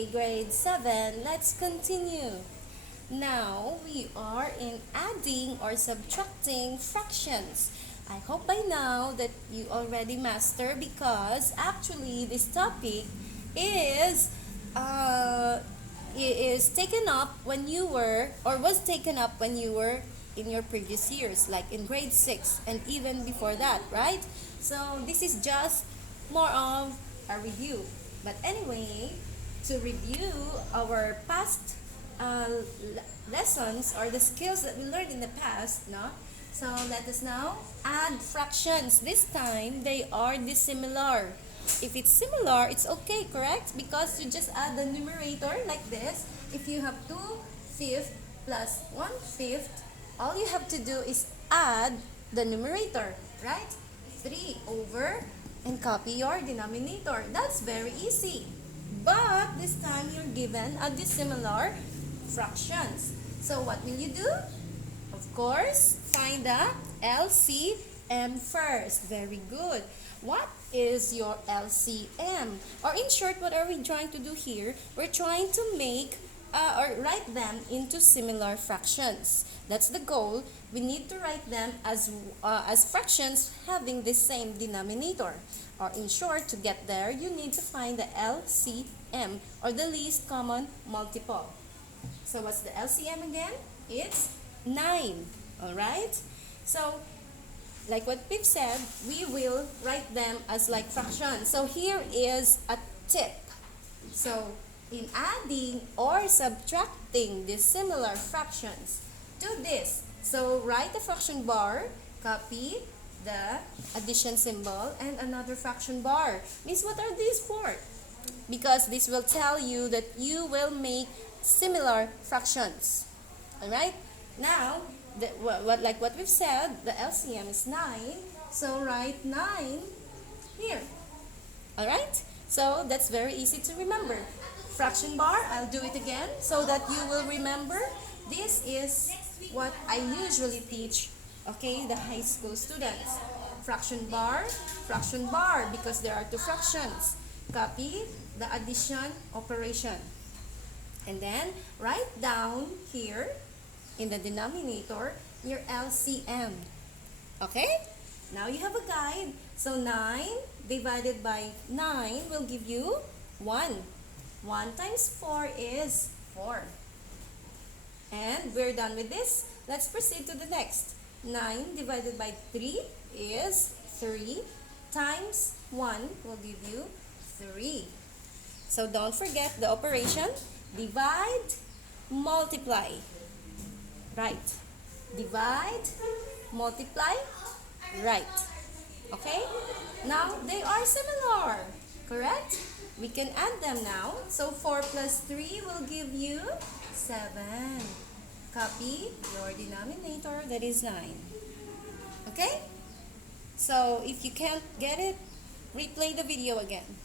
Okay, grade 7, let's continue. Now we are in adding or subtracting fractions. I hope by now that you already master, because actually this topic is taken up when you were, or was taken up when you were in your previous years, like in grade 6 and even before that, right? So this is just more of a review. But anyway, to review our past lessons or the skills that we learned in the past, no? So let us now add fractions. This time they are dissimilar. If it's similar, it's okay, correct? Because you just add the numerator like this. If you have 2/5 plus 1/5, all you have to do is add the numerator, right? 3 over and copy your denominator. That's very easy. But this time you're given a dissimilar fractions. So what will you do? Of course, find the LCM first. Very good. What is your LCM? Or in short, what are we trying to do here? We're trying to make or write them into similar fractions. That's the goal. We need to write them as fractions having the same denominator. Or in short, to get there, you need to find the LCM, or the least common multiple. So what's the LCM again? It's 9. Alright? So, like what Pip said, we will write them as like fractions. So here is a tip. So, in adding or subtracting dissimilar fractions, do this. So, write the fraction bar, copy the addition symbol, and another fraction bar. Miss, what are these for? Because this will tell you that you will make similar fractions. Alright? Now, like what we've said, the LCM is 9. So, write 9 here. Alright? So, that's very easy to remember. Fraction bar, I'll do it again so that you will remember. This is what I usually teach, okay, the high school students. Fraction bar, because there are two fractions. Copy the addition operation. And then, write down here in the denominator your LCM. Okay? Now you have a guide. So 9 divided by 9 will give you 1. 1 times 4 is 4. And we're done with this. Let's proceed to the next. 9 divided by 3 is 3 times 1 will give you 3. So don't forget the operation. Divide, multiply. Right. Divide, multiply, right. Okay? Now, they are similar. Correct? We can add them now. So, 4 plus 3 will give you 7. Copy your denominator, that is 9. Okay? So, if you can't get it, replay the video again.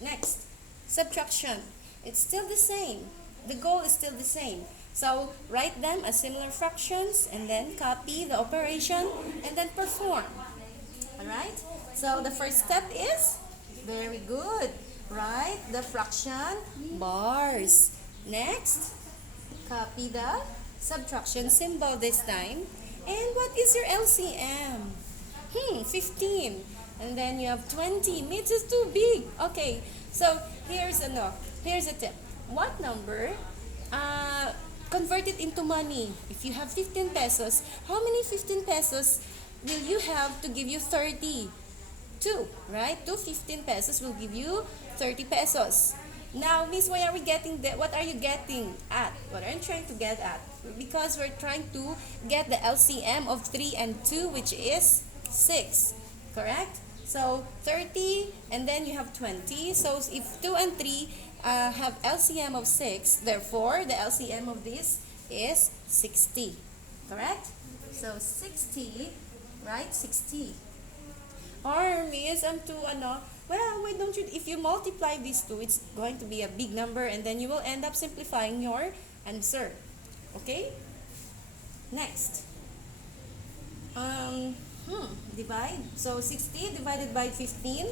Next, subtraction. It's still the same. The goal is still the same. So, write them as similar fractions and then copy the operation and then perform. Alright? So, the first step is, very good. Write the fraction bars. Next, copy the subtraction symbol this time. And what is your LCM? 15. And then you have 20. Means is too big. Okay, so here's a tip. What number, convert it into money. If you have 15 pesos, how many 15 pesos will you have to give you 30? 2, right? 2 15 pesos will give you 30 pesos. Now, Miss, why are we getting that? What are you getting at? What are you trying to get at? Because we're trying to get the LCM of 3 and 2, which is 6. Correct? So, 30 and then you have 20. So, if 2 and 3 have LCM of 6, therefore, the LCM of this is 60. Correct? So, 60, right? 60. Or, Miss, well, why don't you, if you multiply these two, it's going to be a big number and then you will end up simplifying your answer. Okay? Next. Divide. So, 60 divided by 15.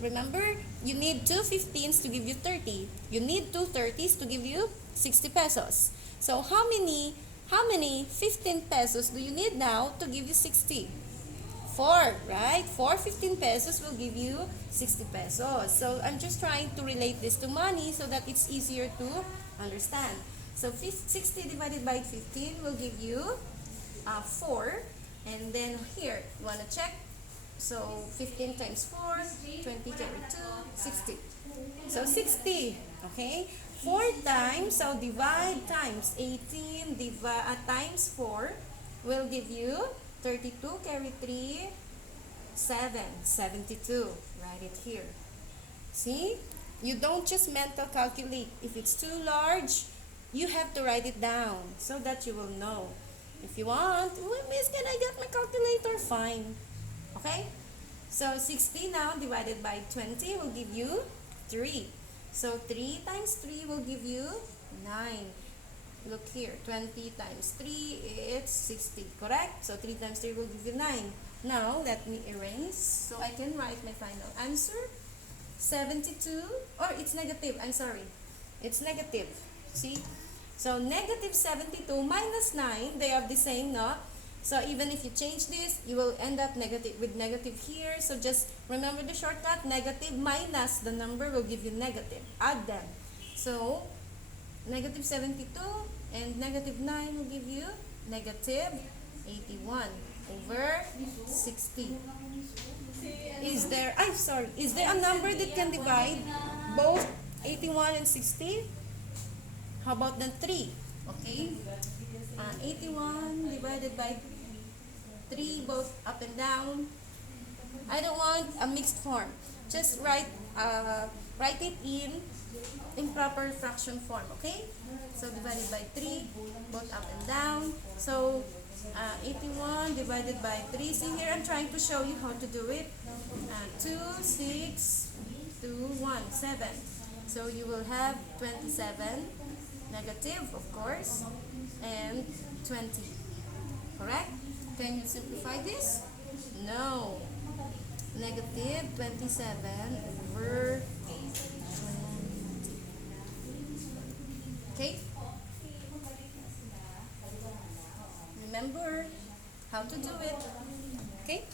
Remember, You need 2 15s to give you 30. You need 2 30s to give you 60 pesos. So how many 15 pesos do you need now to give you 60? 4, right? 4 15 pesos will give you 60 pesos. So I'm just trying to relate this to money so that it's easier to understand. So 60 divided by 15 will give you 4. And then here, you want to check? So 15 times 4, 20 carry 2, 60. So 60, okay? 4 times, so divide times 18 times 4 will give you 32 carry 3, 7, 72. Write it here. See? You don't just mental calculate. If it's too large, you have to write it down so that you will know. If you want, well, Miss, can I get my calculator? Fine. Okay? So 60 now divided by 20 will give you 3. So 3 times 3 will give you 9. Look here, 20 times 3, it's 60, correct? So 3 times 3 will give you 9. Now, let me erase so I can write my final answer. 72, or it's negative, I'm sorry. It's negative, see? So negative 72 minus 9, they are the same, no? So even if you change this, you will end up with negative here. So just remember the shortcut, negative minus the number will give you negative. Add them. So negative 72 and negative 9 will give you negative 81 over 60. Is there a number that can divide both 81 and 60? How about the 3? Okay. 81 divided by 3, both up and down. I don't want a mixed form. Just write it in proper fraction form, okay? So divided by 3, both up and down. So 81 divided by 3. See here, I'm trying to show you how to do it. 2, 6, 2, 1, 7. So you will have 27, negative, of course, and 20. Correct? Can you simplify this? No. Negative 27 over 20. Okay? Remember how to do it. Okay?